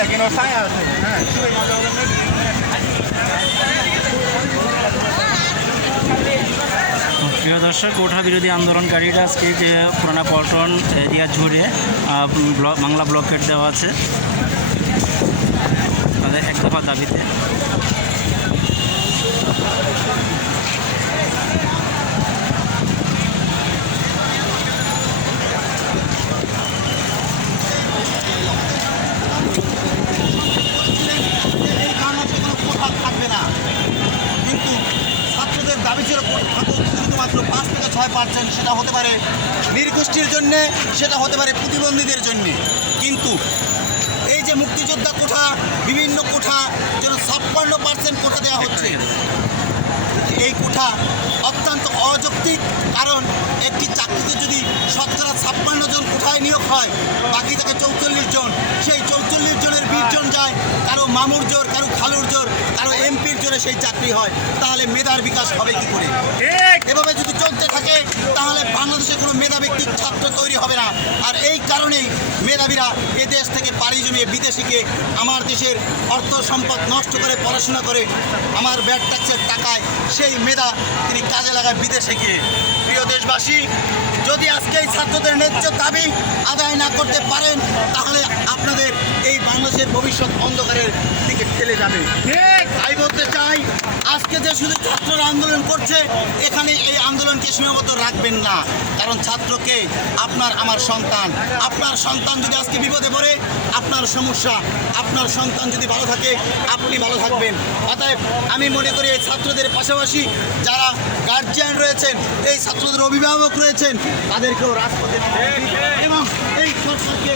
দেখেন ওর আছে প্রিয় দর্শক ওঠা বিরোধী আন্দোলনকারীরা আজকে যে পুরানা পল্টন এরিয়া জুড়ে বাংলা ব্লকেট দেওয়া আছে, তাদের এক দফা দাবিতে দাবি ছিল শুধুমাত্র পাঁচ থেকে ছয় পার্সেন্ট সেটা হতে পারে নির্গোষ্ঠীর জন্যে, সেটা হতে পারে প্রতিবন্ধীদের জন্যে। কিন্তু এই যে মুক্তিযোদ্ধা কোঠা, বিভিন্ন কোঠা, যেন ছাপ্পান্ন পার্সেন্ট কোঠা দেওয়া হচ্ছে, এই কোঠা অত্যন্ত অযৌক্তিক। কারণ একটি চাকরিতে যদি শতকরা ছাপ্পান্ন জন কোঠায় নিয়োগ হয়, বাকি থাকে চৌচল্লিশ জন, সেই চৌচল্লিশ জনের বিশ জন যায় কারও মামুর জোর কারও খালুর জোর কারও এমপির জোরে সেই চাকরি হয় তাহলে মেধার বিকাশ হবে কি করে? এভাবে যদি চলতে থাকে তাহলে বাংলাদেশে কোনো মেধাভিত্তিক ছাত্র তৈরি হবে না। এই কারণেই মেধাবীরা এদেশ থেকে পাড়ি জমিয়ে বিদেশে গিয়ে আমার দেশের অর্থ সম্পদ নষ্ট করে পড়াশোনা করে আমার ব্যাট ট্যাক্সের টাকায় সেই মেধা তিনি কাজে লাগায় বিদেশে গিয়ে। প্রিয় দেশবাসী যদি আজকে এই ছাত্রদের ন্যায্য দাবি আদায় না করতে পারেন তাহলে আপনাদের এই বাংলাদেশের ভবিষ্যৎ অন্ধকারের দিকে ঠেলে যাবে। তাই বলতে চাই আজকে যে শুধু ছাত্ররা আন্দোলন করছে এখানে এই আন্দোলনকে সীমাবদ্ধ রাখবেন না? কারণ ছাত্রকে আপনার আমার সন্তান, আপনার সন্তান যদি আজকে বিপদে পড়ে, আপনার সমস্যা, আপনার সন্তান যদি ভালো থাকে, আপনি ভালো থাকবেন। অতএব আমি মনে করি এই ছাত্রদের পাশাপাশি যারা গার্জিয়ান রয়েছেন, এই ছাত্রদের অভিভাবক রয়েছেন, তাদেরকেও রাজপথে এবং এই সরকারকে